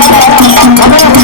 ¡Vamos!